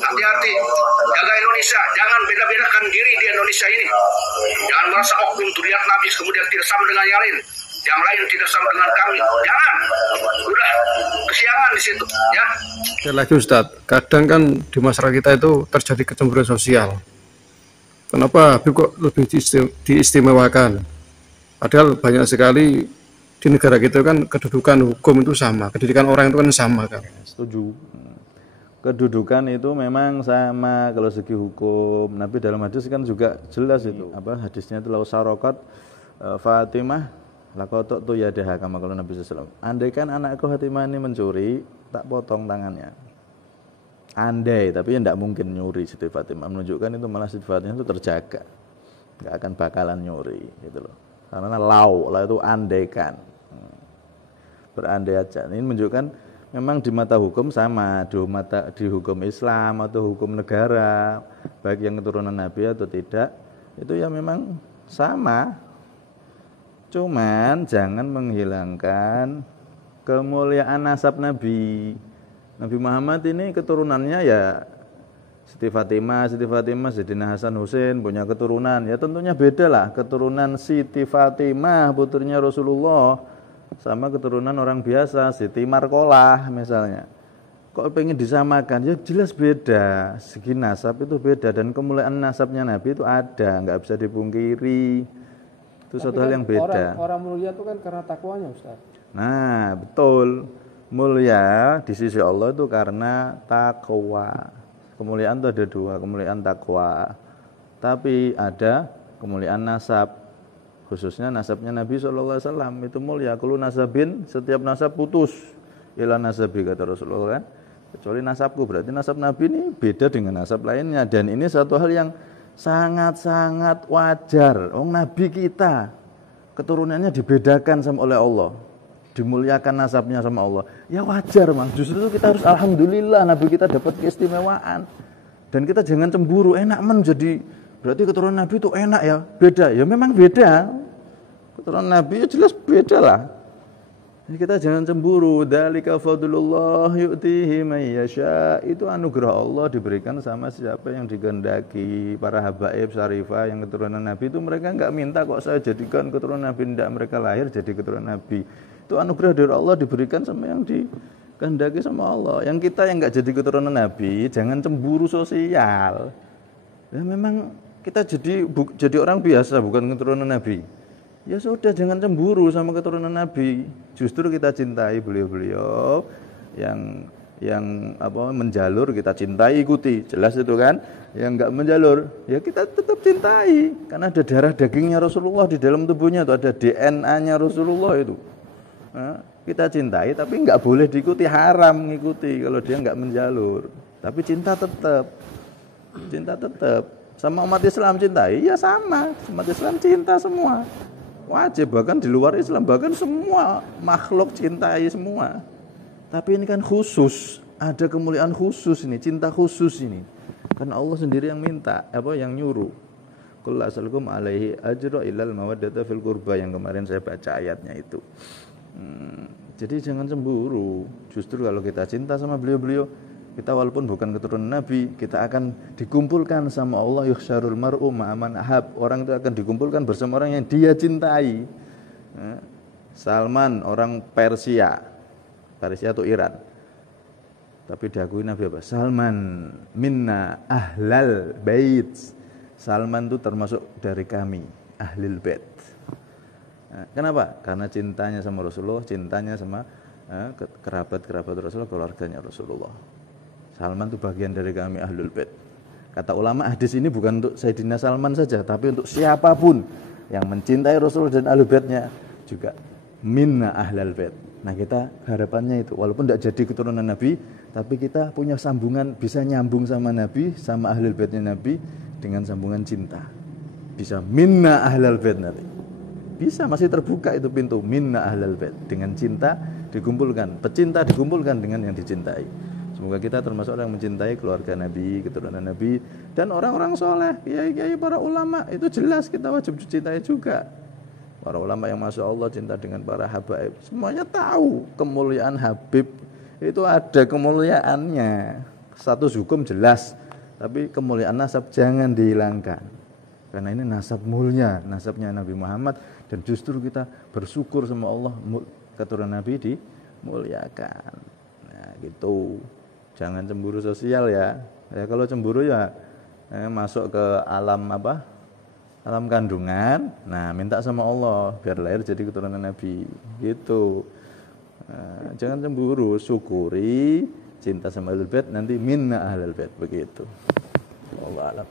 Hati-hati, jaga Indonesia, jangan beda-bedakan diri di Indonesia ini. Jangan merasa oknum tuh lihat Nabi kemudian tidak sama dengan yang lain. Yang lain tidak sama dengan kami. Jangan. Udah kesiangan di situ, ya. Ya lagi Ustadz, kadang kan di masyarakat kita itu terjadi kecemburuan sosial. Kenapa Habib kok lebih diistimewakan? Padahal banyak sekali di negara kita kan kedudukan hukum itu sama, pendidikan orang itu kan sama kan. Setuju. Kedudukan itu memang sama kalau segi hukum. Nabi dalam hadis kan juga jelas itu. Apa hadisnya itu lau sarokat Fatimah lakotok tu yadaha kama kalau Nabi SAW. Andaikan anakku Fatimah ini mencuri, tak potong tangannya. Andai, tapi ya tidak mungkin nyuri Siti Fatimah. Menunjukkan itu malah Siti Fatimah itu terjaga, nggak akan bakalan nyuri, gitu loh. Karena lau itu andaikan, berandai aja. Ini menunjukkan memang di mata hukum sama, di hukum Islam atau hukum negara, baik yang keturunan Nabi atau tidak, itu ya memang sama. Cuman jangan menghilangkan kemuliaan nasab Nabi. Nabi Muhammad ini keturunannya ya Siti Fatimah, Sayyidina Hasan Husain punya keturunan. Ya tentunya beda lah keturunan Siti Fatimah putrinya Rasulullah sama keturunan orang biasa Siti Markolah misalnya. Kok pengen disamakan? Ya jelas beda. Segi nasab itu beda dan kemuliaan nasabnya Nabi itu ada, nggak bisa dipungkiri. Itu satu hal yang beda. Orang mulia itu kan karena takwanya, Ustaz. Nah, betul. Mulia di sisi Allah itu karena takwa. Kemuliaan itu ada dua, kemuliaan takwa. Tapi ada kemuliaan nasab. Khususnya nasabnya Nabi SAW itu mulia. Kalau nasabin, setiap nasab putus. Ila nasabi kata Rasulullah kan. Kecuali nasabku, berarti nasab Nabi ini beda dengan nasab lainnya. Dan ini satu hal yang sangat-sangat wajar. Nabi kita keturunannya dibedakan sama oleh Allah, dimuliakan nasabnya sama Allah. Ya wajar Mas. Justru itu kita harus alhamdulillah Nabi kita dapat keistimewaan. Dan kita jangan cemburu. Enak menjadi berarti keturunan Nabi itu enak ya, beda. Ya memang beda. Keturunan Nabi ya jelas beda lah. Jadi kita jangan cemburu. Dzalika fadlullah yu'tihi may yasha. Itu anugerah Allah diberikan sama siapa yang dikehendaki. Para habaib syarifah yang keturunan Nabi itu mereka enggak minta kok saya jadikan keturunan Nabi, enggak, mereka lahir jadi keturunan Nabi. Itu anugerah dari Allah diberikan sama yang dikehendaki sama Allah. Yang kita yang enggak jadi keturunan Nabi, jangan cemburu sosial. Ya memang kita jadi orang biasa bukan keturunan Nabi. Ya sudah, jangan cemburu sama keturunan Nabi. Justru kita cintai beliau-beliau yang menjalur kita cintai, ikuti. Jelas itu kan? Yang enggak menjalur ya kita tetap cintai karena ada darah dagingnya Rasulullah di dalam tubuhnya, itu ada DNA-nya Rasulullah itu. Nah, kita cintai tapi enggak boleh diikuti, haram ngikuti kalau dia enggak menjalur. Tapi cinta tetap. Sama umat Islam cintai, ya sama. Umat Islam cinta semua. Wajib, bahkan di luar Islam, bahkan semua makhluk cintai semua. Tapi ini kan khusus, ada kemuliaan khusus ini, cinta khusus ini. Karena Allah sendiri yang minta, yang nyuruh. Qul as'alukum alaihi ajra illal mawaddata fil qurba, yang kemarin saya baca ayatnya itu. Jadi jangan cemburu. Justru kalau kita cinta sama beliau-beliau, kita walaupun bukan keturunan Nabi, kita akan dikumpulkan sama Allah. Yuhsyarul mar'u ma'aman ahab. Orang itu akan dikumpulkan bersama orang yang dia cintai. Salman orang Persia atau Iran. Tapi diakui Nabi apa? Salman minna ahlal bait. Salman itu termasuk dari kami, ahlul bait. Kenapa? Karena cintanya sama Rasulullah, cintanya sama kerabat-kerabat Rasulullah, keluarganya Rasulullah. Salman itu bagian dari kami ahlul bait. Kata ulama, hadis ini bukan untuk Sayyidina Salman saja, tapi untuk siapapun yang mencintai Rasul dan ahlul baitnya juga minna ahlul bait. Nah, kita harapannya itu walaupun tidak jadi keturunan Nabi, tapi kita punya sambungan, bisa nyambung sama Nabi, sama ahlul baitnya Nabi dengan sambungan cinta. Bisa minna ahlul bait nanti. Bisa, masih terbuka itu pintu minna ahlul bait, dengan cinta dikumpulkan, pecinta dikumpulkan dengan yang dicintai. Semoga kita termasuk orang yang mencintai keluarga Nabi, keturunan Nabi, dan orang-orang soleh, kiai-kiai, para ulama. Itu jelas kita wajib cintai juga. Para ulama yang Masya Allah cinta dengan para habaib, semuanya tahu kemuliaan Habib itu ada kemuliaannya. status hukum jelas, tapi kemuliaan nasab jangan dihilangkan. Karena ini nasab mulia, nasabnya Nabi Muhammad, dan justru kita bersyukur sama Allah keturunan Nabi dimuliakan. Nah, gitu. Jangan cemburu sosial ya. Ya kalau cemburu ya masuk ke alam apa? Alam kandungan. Nah, minta sama Allah biar lahir jadi keturunan Nabi. Gitu. Nah, jangan cemburu, syukuri, cinta sama Ahlul Bait, nanti minna Ahlul Bait, begitu. Wallahu a'lam.